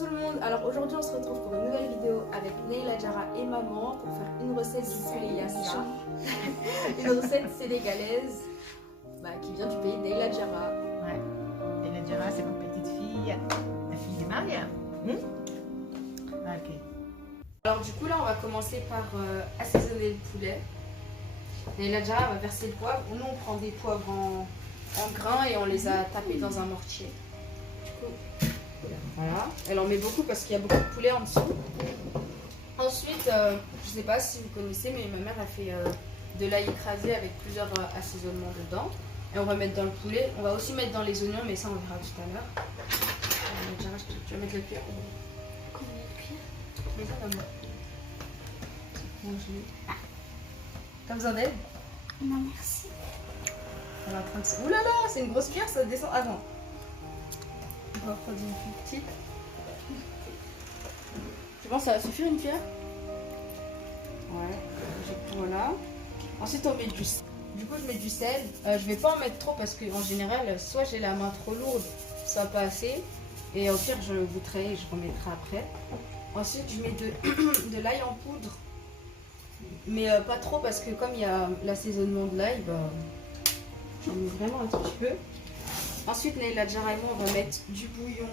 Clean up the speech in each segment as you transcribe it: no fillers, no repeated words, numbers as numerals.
tout le monde, alors aujourd'hui on se retrouve pour une nouvelle vidéo avec Neila Jara et maman pour faire une recette du poulet Yassa. Une recette sénégalaise qui vient du pays Neila Jara. Ouais, Neila Jara c'est ma petite fille, la fille de Maria. Ok. Alors du coup là on va commencer par assaisonner le poulet. Neila Jara va verser le poivre, nous on prend des poivres en grains et on les a tapés dans un mortier. Du coup, voilà, elle en met beaucoup parce qu'il y a beaucoup de poulet en dessous. Ensuite, je sais pas si vous connaissez, mais ma mère a fait de l'ail écrasé avec plusieurs assaisonnements dedans. Et on va mettre dans le poulet. On va aussi mettre dans les oignons, mais ça on verra tout à l'heure. Tu vas mettre le cuillère. Combien de cuillères? Mets ça là-bas. Bon, t'as besoin d'aide? Non, merci. Elle est en train de se... Ouh là là, c'est une grosse cuillère, ça descend avant. On va prendre une plus petite. Tu penses que ça va suffire une cuillère? Ouais, voilà. Ensuite on met du sel. Du coup je mets du sel. Je vais pas en mettre trop parce qu'en général, soit j'ai la main trop lourde, ça va pas assez. Et au pire je goûterai et je remettrai après. Ensuite je mets de l'ail en poudre. Mais pas trop parce que comme il y a l'assaisonnement de l'ail, j'en mets vraiment un tout petit peu. Ensuite, Neila Jara et moi, on va mettre du bouillon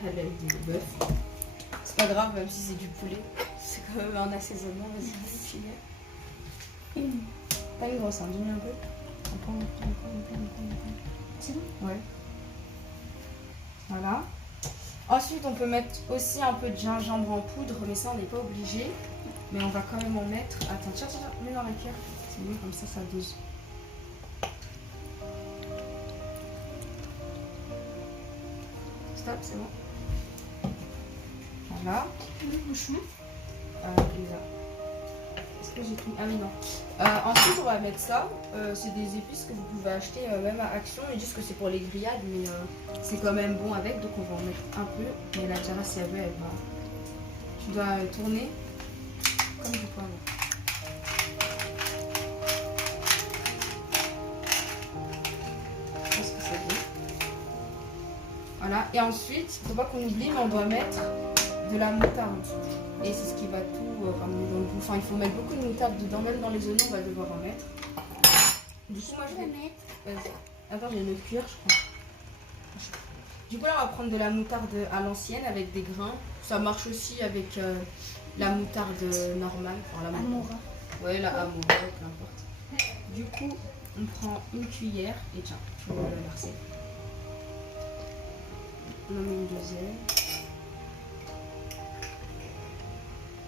halal de bœuf. C'est pas grave, même si c'est du poulet. C'est quand même un assaisonnement, vas-y, T'as une grosse, hein, dis-moi un peu. C'est bon? Ouais. Voilà. Ensuite, on peut mettre aussi un peu de gingembre en poudre, mais ça, on n'est pas obligé. Mais on va quand même en mettre. Attends, tiens, mets dans la cuillère. C'est mieux, comme ça dose. Stop, c'est bon. Voilà. Le bouchon. Est-ce que j'ai tout? Ah oui, non. Ensuite, on va mettre ça. C'est des épices que vous pouvez acheter même à Action. Ils disent que c'est pour les grillades, mais c'est quand même bon avec. Donc, on va en mettre un peu. Mais la Jara, si elle veut, elle va. Tu dois tourner comme du poivre. Je pense que c'est bon. Voilà. Et ensuite, faut pas qu'on oublie, mais on doit mettre de la moutarde. Et c'est ce qui va tout ramener dans le goût. Enfin, il faut mettre beaucoup de moutarde dedans, même dans les oignons, on va devoir en mettre. Du coup, moi je vais mettre. Vas-y. Attends, j'ai une autre cuillère, je crois. Du coup, là, on va prendre de la moutarde à l'ancienne avec des grains. Ça marche aussi avec la moutarde normale. Enfin, la Amora. Ouais, la Amora, peu importe. Du coup, on prend une cuillère et tiens, tu vas la verser. On en met une deuxième.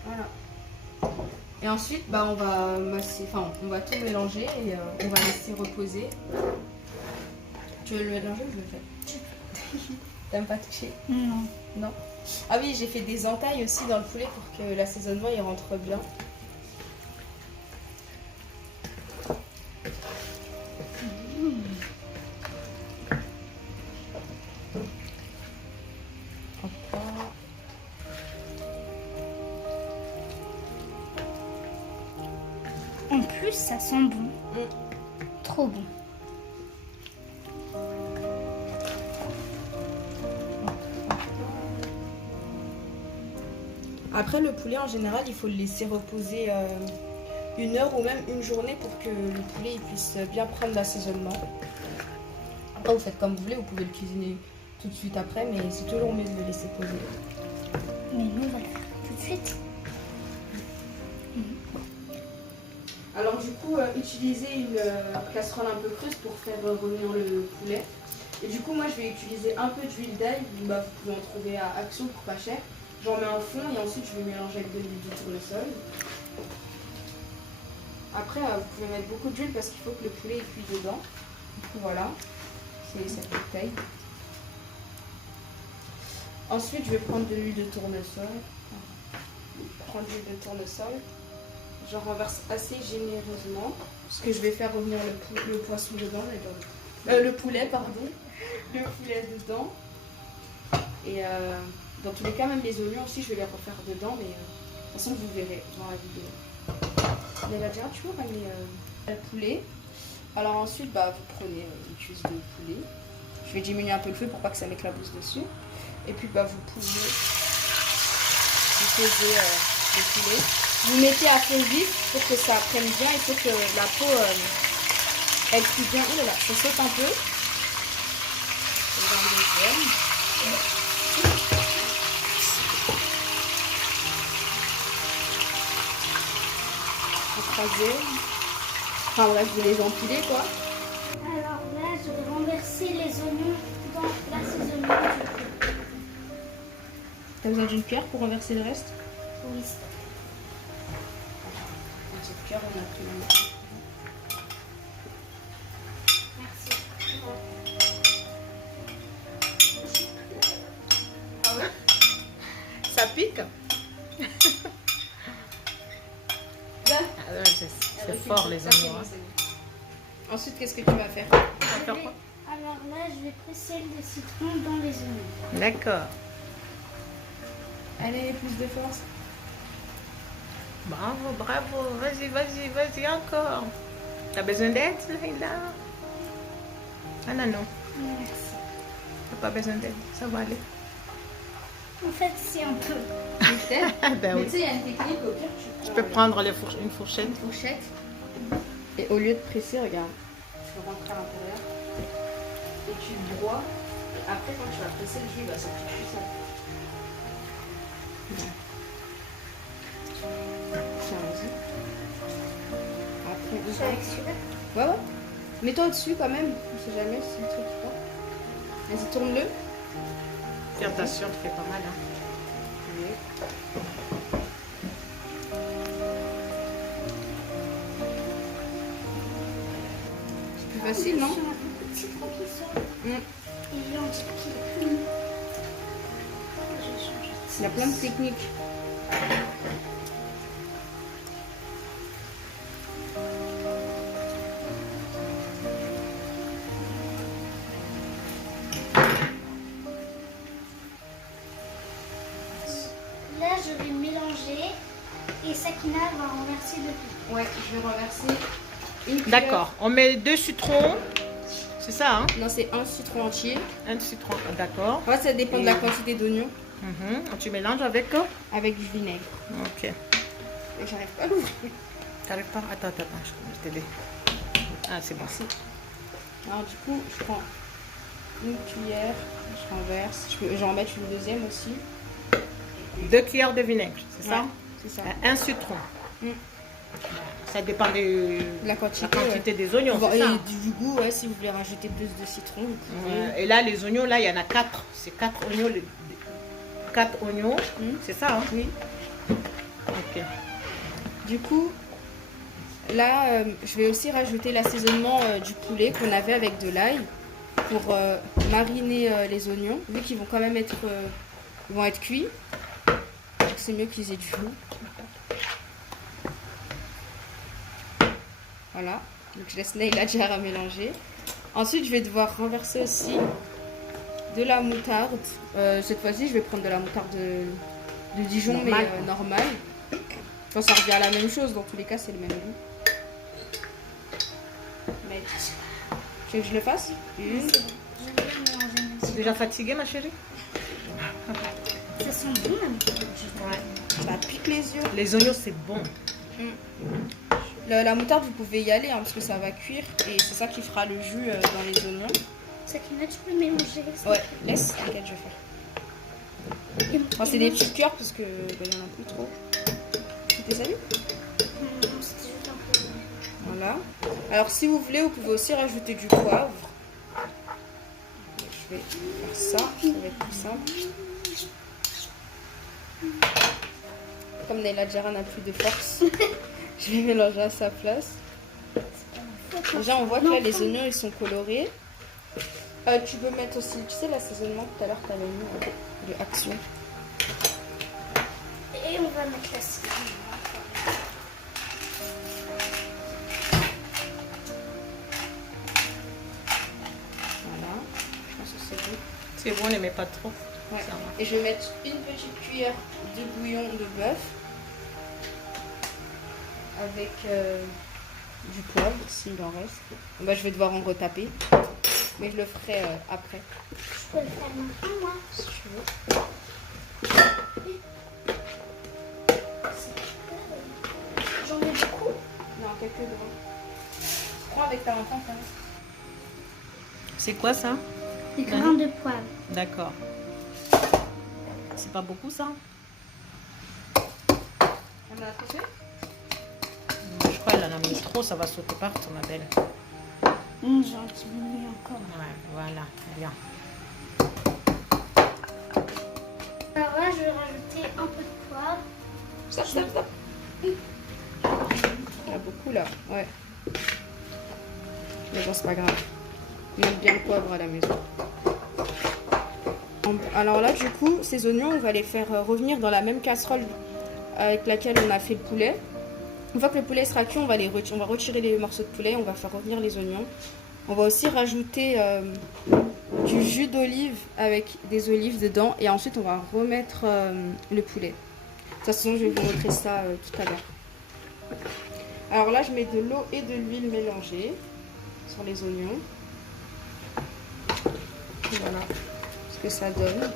Voilà. Et ensuite, on va masser, on va tout mélanger et on va laisser reposer. Tu veux le mélanger ou je le fais? T'aimes pas toucher? Non. Non. Ah oui, j'ai fait des entailles aussi dans le poulet pour que l'assaisonnement il rentre bien. En plus, ça sent bon. Trop bon. Après, le poulet, en général, il faut le laisser reposer 1 heure ou même une journée pour que le poulet il puisse bien prendre l'assaisonnement. Après, vous faites comme vous voulez, vous pouvez le cuisiner tout de suite après, mais c'est toujours mieux de le laisser poser. Mais nous, on va le faire tout de suite. Alors du coup, utilisez une casserole un peu creuse pour faire revenir le poulet. Et du coup, moi, je vais utiliser un peu d'huile d'ail. Vous pouvez en trouver à Action pour pas cher. J'en mets un fond et ensuite, je vais mélanger avec de l'huile de tournesol. Après, vous pouvez mettre beaucoup d'huile parce qu'il faut que le poulet cuise dedans. Du coup, voilà, c'est cette bouteille. Ensuite, je vais prendre de l'huile de tournesol. J'en renverse assez généreusement parce que je vais faire revenir le poisson dedans, le poulet pardon, le poulet dedans. Et dans tous les cas, même les oignons aussi, je vais les refaire dedans, mais de toute façon vous verrez dans la vidéo. Neila Jara, tu vois, le poulet. Alors ensuite, vous prenez une cuisse de poulet. Je vais diminuer un peu le feu pour pas que ça m'éclabousse dessus. Et puis bah, vous pouvez poser le poulet. Vous mettez à feu vif pour que ça prenne bien. Il faut que la peau elle cuit bien. Oh là là, ça saute un peu. Écraser. Enfin bref, vous les empilez quoi. Alors là, je vais renverser les oignons dans l'assaisonnement du poulet. T'as besoin d'une cuillère pour renverser le reste? Oui. Dans cette cuillère, on a pris le... Merci. Ah ouais? Ça pique? Là. Ah ouais, c'est fort les oignons. Hein. Ensuite, qu'est-ce que tu vas faire? Alors là, je vais presser le citron dans les oignons. D'accord. Allez, plus de force. Bravo, bravo. Vas-y, vas-y, vas-y encore. T'as besoin d'aide, Laïla? Ah non, non. Merci. T'as pas besoin d'aide. Ça va aller. En fait, c'est un peu. Peut-être. Ah ben Mais oui. tu sais, il y a une technique au pire. Je peux prendre une fourchette. une fourchette. Et au lieu de presser, regarde. Tu rentres à l'intérieur. Et tu broies. Et après, quand tu vas presser, le jus va sortir tout seul. Tiens, vas-y. Après, C'est avec celui-là. ouais, ouais. Mets-toi au-dessus quand même. On sait jamais si le truc pas. Vas-y, tourne-le. Fais attention, tu fais pas mal. Hein. Oui. C'est plus facile, non? Il y a beaucoup de citron qui sort. Mm. Et on dirait qu'il est plus mou. Je vais changer de Il y a plein de techniques. Là, je vais mélanger et Sakina va renverser le tout. Ouais, je vais renverser une cuillère. D'accord. On met 2 citrons. C'est ça, hein? Non, c'est un citron entier. Un citron. D'accord. Ouais, ça dépend de la quantité d'oignons Tu mélanges avec? avec du vinaigre. Ok. Et j'arrive pas à l'ouvrir. T'arrives pas? Attends, je vais t'aider. Ah, c'est bon. Merci. Alors du coup, je prends une cuillère, je renverse. J'en mettre une deuxième aussi. 2 cuillères de vinaigre, c'est ça? Ouais, c'est ça. Un citron. Mm. Ça dépend de La quantité, quantité des oignons, Bon, c'est et ça? du goût, ouais, si vous voulez rajouter plus de citron, vous pouvez. Et là, les oignons, là, il y en a 4. C'est 4 oignons. 4 oignons, c'est ça, hein? Oui. Ok. Du coup, là, je vais aussi rajouter l'assaisonnement du poulet qu'on avait avec de l'ail pour mariner les oignons, vu qu'ils vont quand même être, ils vont être cuits. Donc c'est mieux qu'ils aient du goût. Voilà. Donc je laisse Neila Jar à mélanger. Ensuite, je vais devoir renverser aussi de la moutarde. Cette fois-ci, je vais prendre de la moutarde de Dijon, Normal. mais normale. Enfin, ça revient à la même chose. Dans tous les cas, c'est le même goût. Mais... Tu veux que je le fasse? Une. C'est bon. Je vais mélanger Tu es maintenant. déjà fatiguée, ma chérie? Ça sent bon, même. Ça pique les yeux. Les oignons, c'est bon. La moutarde, vous pouvez y aller hein, parce que ça va cuire et c'est ça qui fera le jus dans les oignons. Sakina, tu peux mélanger ça. Ouais, laisse, t'inquiète, je vais faire. Enfin, c'est des petites cuillères parce que il y en a plus trop. C'était salut? Non, c'était juste un peu. Voilà. Alors, si vous voulez, vous pouvez aussi rajouter du poivre. Je vais faire ça, ça va être plus simple. Comme Neila Jar n'a plus de force, je vais mélanger à sa place. Déjà, on voit que là, les oignons, ils sont colorés. Tu peux mettre aussi, tu sais, l'assaisonnement tout à l'heure, tu avais mis de Action. Et on va mettre la citron. Voilà, je pense que c'est bon. C'est bon, ne mets pas trop. Ouais. Ça va. Et je vais mettre une petite cuillère de bouillon de bœuf avec du poivre s'il en reste. Bah, je vais devoir en retaper, mais je le ferai après. Je peux le faire maintenant, moi. Si tu veux. avec ta main. C'est quoi ça? Des grains de poivre. D'accord. C'est pas beaucoup ça? On a trop fait? Je crois qu'elle en a mis trop, ça va sauter partout, ma belle. J'ai un petit peu mis encore. Ouais, voilà, bien. Alors là, je vais rajouter un peu de poivre. Stop, stop, stop. Il y en a beaucoup là, ouais. Mais bon, c'est pas grave. On aime bien le poivre à la maison. Alors là, du coup, ces oignons, on va les faire revenir dans la même casserole avec laquelle on a fait le poulet. Une fois que le poulet sera cuit, on va retirer les morceaux de poulet, on va faire revenir les oignons. On va aussi rajouter du jus d'olive avec des olives dedans et ensuite on va remettre le poulet. De toute façon, je vais vous montrer ça tout à l'heure. Alors là, je mets de l'eau et de l'huile mélangées sur les oignons. Voilà ce que ça donne.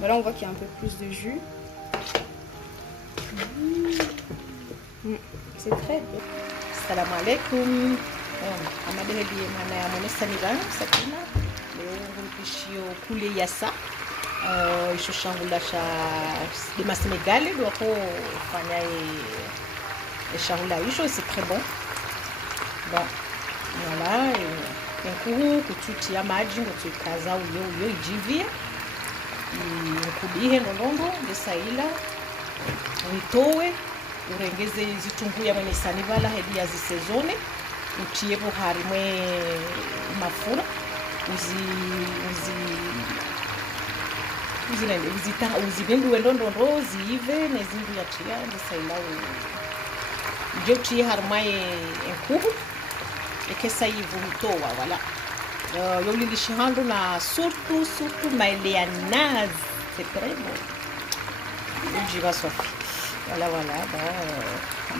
Voilà, on voit qu'il y a un peu plus de jus. C'est très bon. Salam alaikum. Amadele bi mana ya mwana Senegal Sakina. Leo hulipishio kule yasa. Isho shangula sha de Senegal doit fanya et shangula isho c'est très bon. Bon. Voilà, nkuru kututia maji ngotuikaza uyo ijivie. Nkubihe nonondo ndesaila. Uitowe urengeze zitunguu ya mwenye sanivala hedi ya zisezone utie buhari mwe mafura uzibindu wendondo ziive nezindu ya tia ndesaila uje utie harmaye enkubu ekesa yivu hutowa wala yolilishi handu na surtout maile ya nazi c'est très bon ujiva sofi. Voilà,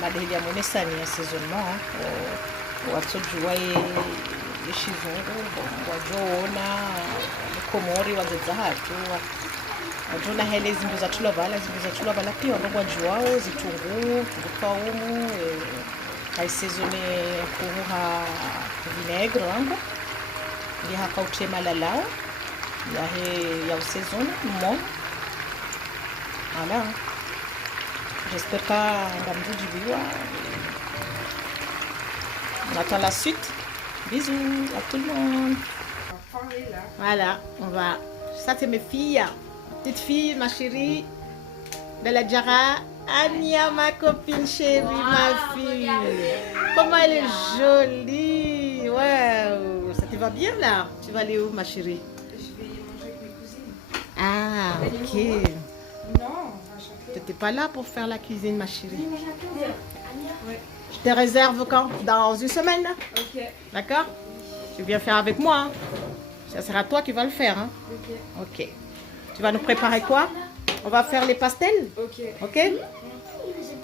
madehili ya monesa ni assaisonnement watojua ishizungu wajoona komori wazedza hatu wajona hele zimbu za tula vala pia wandogwa juao zitunguu tukaumu haisaisone kuruha vinaigre wangu ndi hakautie malalao ya usaisone mmo. Voilà. J'espère que on attend la suite. Bisous à tout le monde. Voilà, on va. Ça c'est mes filles. Petite fille, ma chérie. Bella Jara. Ania, ma copine chérie, ma fille. Comment elle est jolie. Wow. Ça te va bien là? Tu vas aller où, ma chérie? Je vais manger avec mes cousines. Ah, ok. Non. Tu n'étais pas là pour faire la cuisine, ma chérie. Ouais. Je te réserve quand? Dans une semaine. Ok. D'accord? Tu viens faire avec moi. Hein? Ça sera toi qui vas le faire. Hein? Ok. Ok. Tu vas nous préparer quoi? On va faire les pastels. Ok. Ok?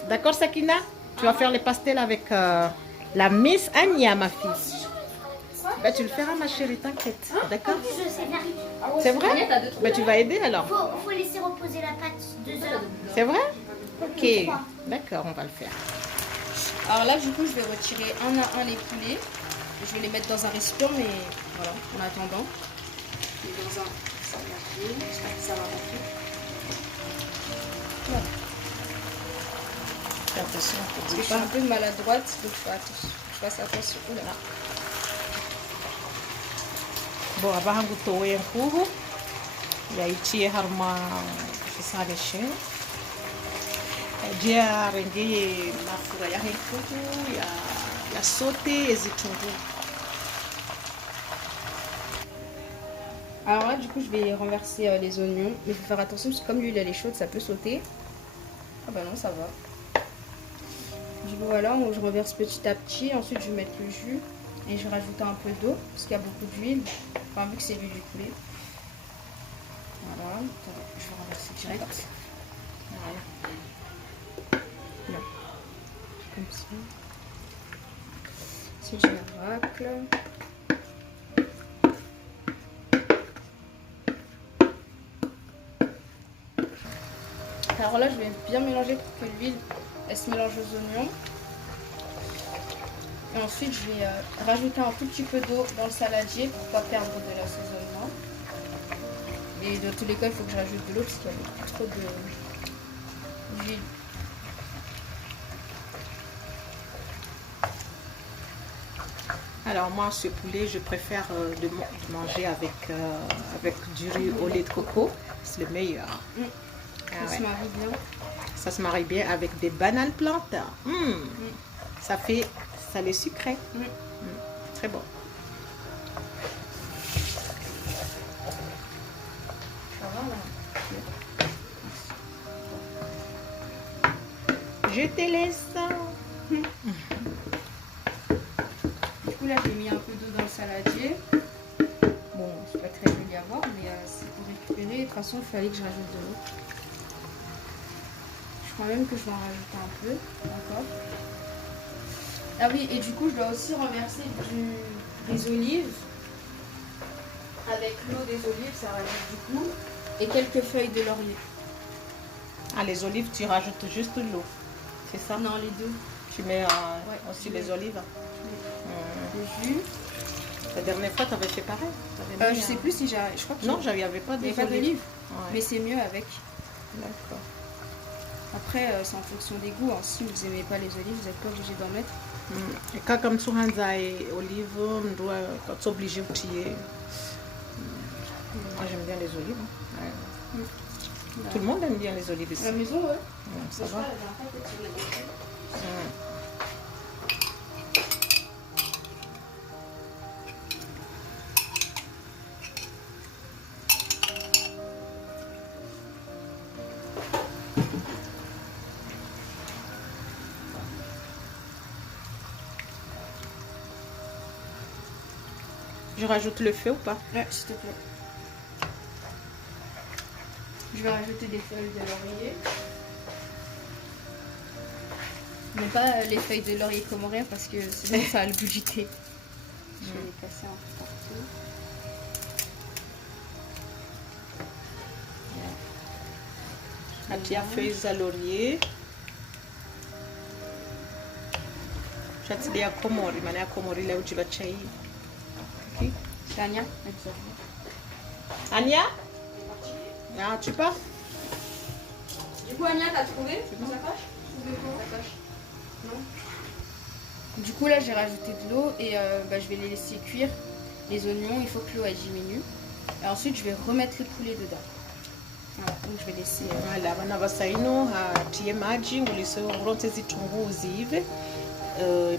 D'accord, Sakina? Tu vas faire les pastels avec la Miss Ania, ma fille. Ben, tu le feras, ma chérie, t'inquiète. D'accord? Je sais faire. C'est vrai? Ben, tu vas aider alors. Faut laisser reposer la pâte 2 heures. C'est vrai? Ok. D'accord, on va le faire. Alors là, du coup, je vais retirer un à un les poulets. Je vais les mettre dans un récipient, mais voilà, en attendant. Je mets dans un saladier. J'espère que ça va rentrer. Voilà. Fais attention, Parce que je suis un peu maladroite, donc je fasse attention. Oh là là. Bon, abahangu towe nkuru yaitie harma fisane shin dia rengeye mafura ya nkuru ya sauté ezitunguu. Alors là, du coup, je vais renverser les oignons, mais il faut faire attention parce que comme l'huile elle est chaude, ça peut sauter. Ah bah non, ça va. Du coup, voilà, je renverse petit à petit. Ensuite, je vais mettre le jus et je vais rajouter un peu d'eau parce qu'il y a beaucoup d'huile. Enfin, vu que c'est l'huile du poulet. Voilà, je vais renverser direct. Voilà. Là. Comme ça. Ensuite, je racle. Alors là, je vais bien mélanger pour que l'huile elle se mélange aux oignons. Et ensuite, je vais rajouter un tout petit peu d'eau dans le saladier pour pas perdre de l'assaisonnement. Et dans tous les cas, il faut que je rajoute de l'eau parce qu'il y a trop d'huile. Alors moi, ce poulet, je préfère de manger avec du riz au lait de coco. C'est le meilleur. Ça se marie bien. Ça se marie bien avec des bananes plantes. Ça fait salé sucré. Très bon. Ça va là? Je te laisse. Du coup là j'ai mis un peu d'eau dans le saladier. Bon, c'est pas très joli à voir, mais c'est pour récupérer. De toute façon, il fallait que je rajoute de l'eau. Je crois même que je vais en rajouter un peu. D'accord. Ah oui, et du coup, je dois aussi renverser des olives. Avec l'eau des olives, ça rajoute du goût. Et quelques feuilles de laurier. Ah, les olives, tu rajoutes juste de l'eau. C'est ça? Non, les deux. Tu mets aussi les olives. Le jus. La dernière fois, tu avais fait pareil. Je sais plus si j'ai. Je crois que non, j'avais pas d'olives. Mais c'est mieux avec. D'accord. Après, c'est en fonction des goûts. Hein. Si vous n'aimez pas les olives, vous n'êtes pas obligé d'en mettre. Et quand comme tu as et olives, quand tu es obligé de tirer. Moi, j'aime bien les olives. Tout le monde aime bien les olives ici. À la maison, ouais. Ça va. Je rajoute le feu ou pas? Ouais, s'il te plaît. Je vais rajouter des feuilles de laurier. Mais pas les feuilles de laurier comorien parce que sinon ça a le goût du thé. Je vais les casser un peu partout. Atia feuilles à laurier. Chatilia komori, maana ya komori leo jiba chai. C'est Anya. Anya? Ah, tu pars? Du coup, Anya, t'as trouvé ta coche? Non. Du coup, là, j'ai rajouté de l'eau et je vais les laisser cuire. Les oignons, il faut que l'eau elle diminue. Et ensuite, je vais remettre le poulet dedans. Voilà, donc je vais laisser. Voilà, bana basaino hatie maji ngulisoronte zitunguu ziive.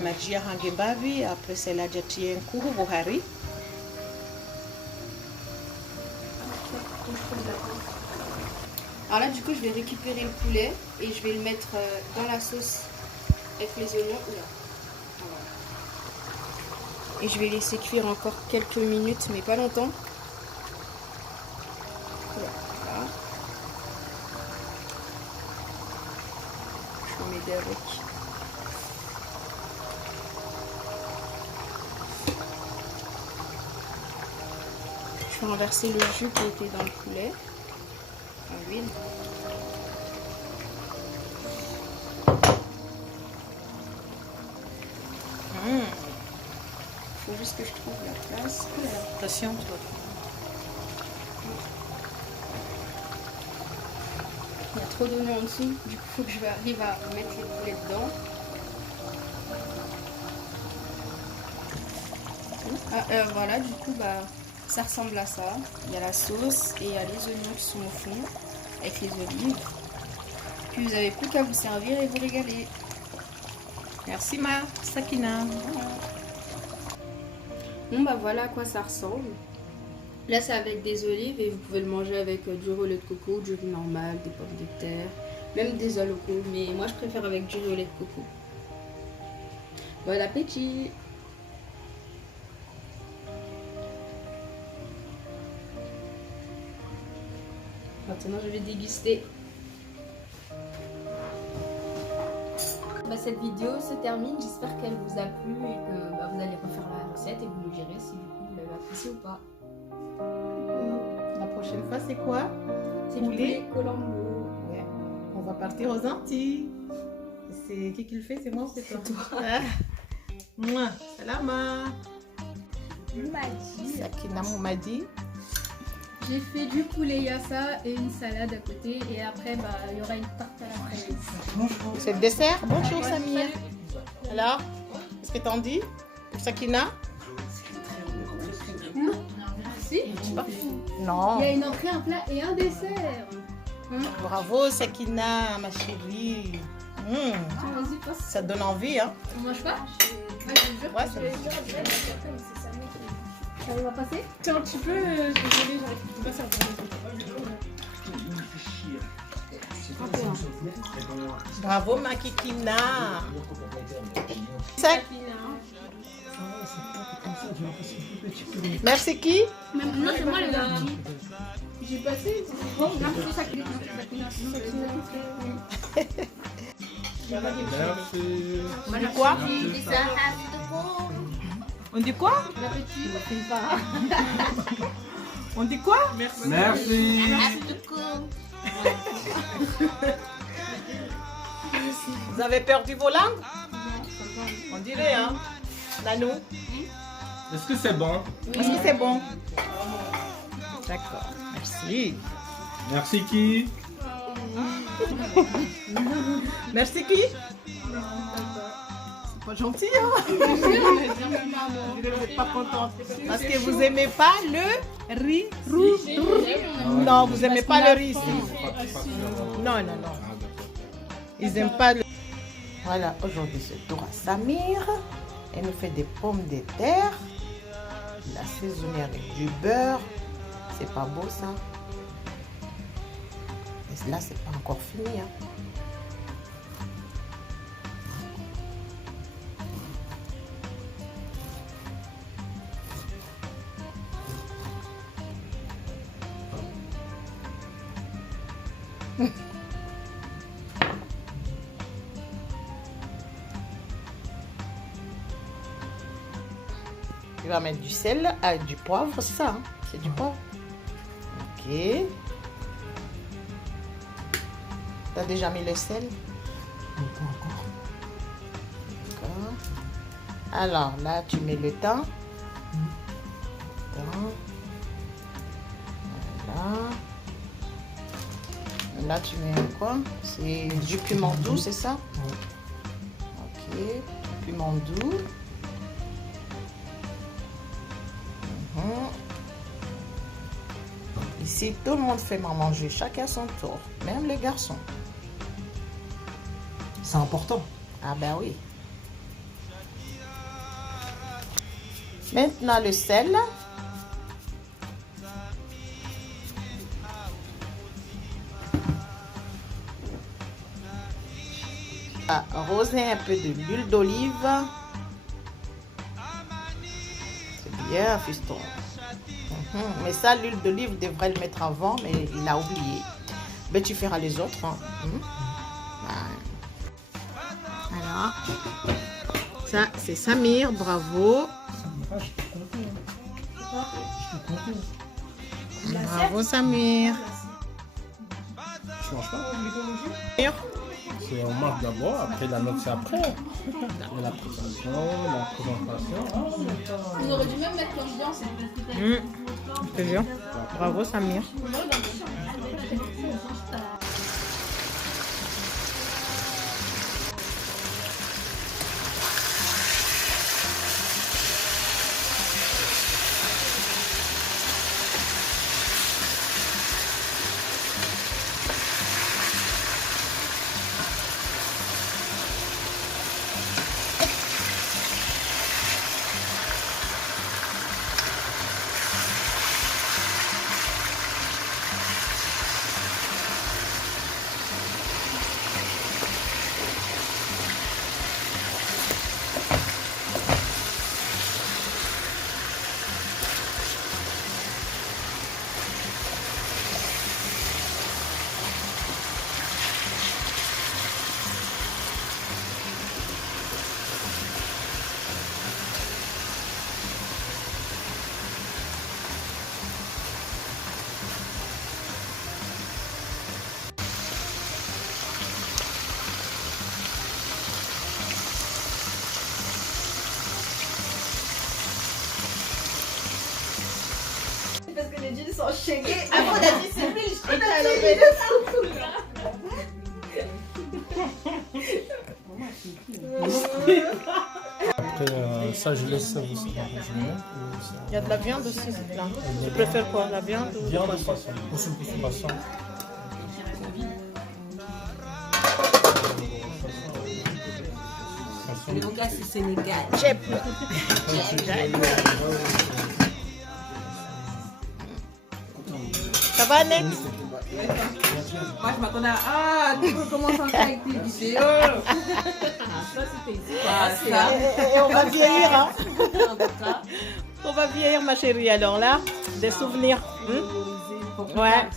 Maji ya hange mbavi, après cela jatie nkuhu buhari. Alors là, du coup, je vais récupérer le poulet et je vais le mettre dans la sauce avec les oignons. Oula. Voilà. Et je vais laisser cuire encore quelques minutes, mais pas longtemps. Voilà. Je vais m'aider avec. Je vais renverser le jus qui était dans le poulet. À l'huile. Faut juste que je trouve la place. Attention, tu vas Il y a trop d'oignons en dessous, du coup il faut que j'arrive à mettre les poulets dedans. Voilà, du coup ça ressemble à ça. Il y a la sauce et il y a les oignons qui sont au fond avec les olives. Puis vous n'avez plus qu'à vous servir et vous régaler. Merci ma Sakina. Bon voilà à quoi ça ressemble. Là c'est avec des olives et vous pouvez le manger avec du riz au lait de coco, du riz normal, des pommes de terre, même des œufs locaux. Mais moi je préfère avec du riz au lait de coco. Bon appétit. Maintenant je vais déguster. Cette vidéo se termine, j'espère qu'elle vous a plu et que vous allez refaire la recette et vous nous direz si du coup vous l'avez apprécié ou pas. La prochaine fois c'est quoi? C'est poulet Colombo. Ouais. On va partir aux Antilles. C'est qui le fait? C'est moi ou c'est toi? Mouah, salama. Moumadi. Sakina Moumadi. J'ai fait du poulet yassa et une salade à côté. Et après, il y aura une tarte à la fraise. C'est le dessert. Bonjour Samir. Alors, qu'est-ce que t'en dis pour Sakina? Si. Non. Il y a une entrée, un plat et un dessert. Bravo Sakina, ma chérie. Vas-y, passe. Ça donne envie, hein? On mange pas? Ouais, je te jure. Ouais, ça Ça va passer? Tiens, tu peux. Désolé, j'arrive pas à faire. Bravo ma Kikina. Ça- Merci qui? Non, c'est moi le gars. J'ai passé. Non, c'est ça qui Merci. On dit quoi? On dit quoi? On dit quoi? Merci. Vous avez perdu vos langues? On dirait, hein? Nanou? Est-ce que c'est bon? Est-ce que c'est bon? D'accord, merci. Merci qui? Merci qui? C'est pas gentil, hein? Vous n'êtes pas contente. Parce que vous aimez pas le riz. Non, vous aimez pas le riz ici. Non, non, non. Ils n'aiment pas le... Voilà, aujourd'hui c'est tour à Samir. Elle nous fait des pommes de terre. Il a assaisonné avec du beurre. C'est pas beau ça. Mais là, c'est pas encore fini. Hein. Tu vas mettre du sel, du poivre, c'est ça, hein? C'est du poivre. Ok. T'as déjà mis le sel? D'accord. Alors là, tu mets le thym. Voilà. Là, tu mets quoi? C'est du piment doux, c'est ça? Ok. Piment doux. Ici, tout le monde fait manger, chacun son tour, même les garçons. C'est important. Ah ben oui. Maintenant le sel. Arroser un peu de l'huile d'olive. C'est bien, fiston. Mais ça, l'huile d'olive devrait le mettre avant, mais il a oublié. Mais tu feras les autres. Hein. Alors, ça, c'est Samir, bravo. Bravo, Samir. Je mange pas. C'est on marque d'abord, après la note c'est après. La présentation, la présentation. Vous aurez dû même mettre l'ambiance. Je te jure. Bravo, Samir. sont chégués. Après, on a dit c'est mille, je crois Après, ça, je laisse ça aussi. Il y a de la viande aussi, c'est plein. Tu préfères quoi, la viande ou... Viande ou poisson? Poisson. Le gars, c'est Sénégal. Chep. Ça va, Annette? Moi, je m'attendais à. Ah, tu recommences encore avec tes vidéos. Ça, c'était pas ça. Et on va vieillir, hein? En tout cas, On va vieillir, ma chérie. Alors là, des souvenirs. Ouais.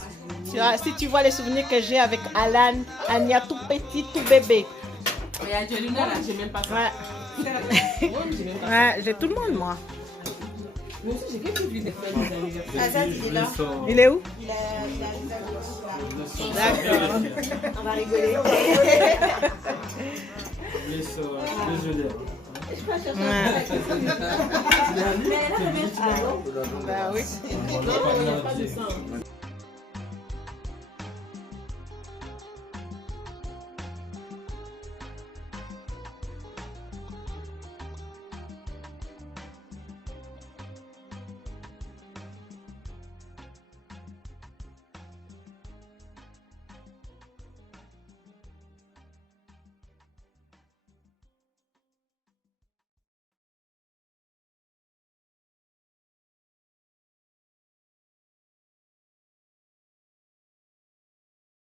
Si tu vois les souvenirs que j'ai avec Alan, Anya tout petit, tout bébé. et Angelina, là, j'ai même pas ça. Ouais. J'ai même pas ça. Ouais, j'ai tout le monde, moi. Moi aussi, j'ai quelques vues des frères des anniversaires. Azad, il est là. Il est où? Il arrive à gauche, là. D'accord. On va rigoler. Désolé. Ouais. Bah oui. Non, il n'y a pas de sang.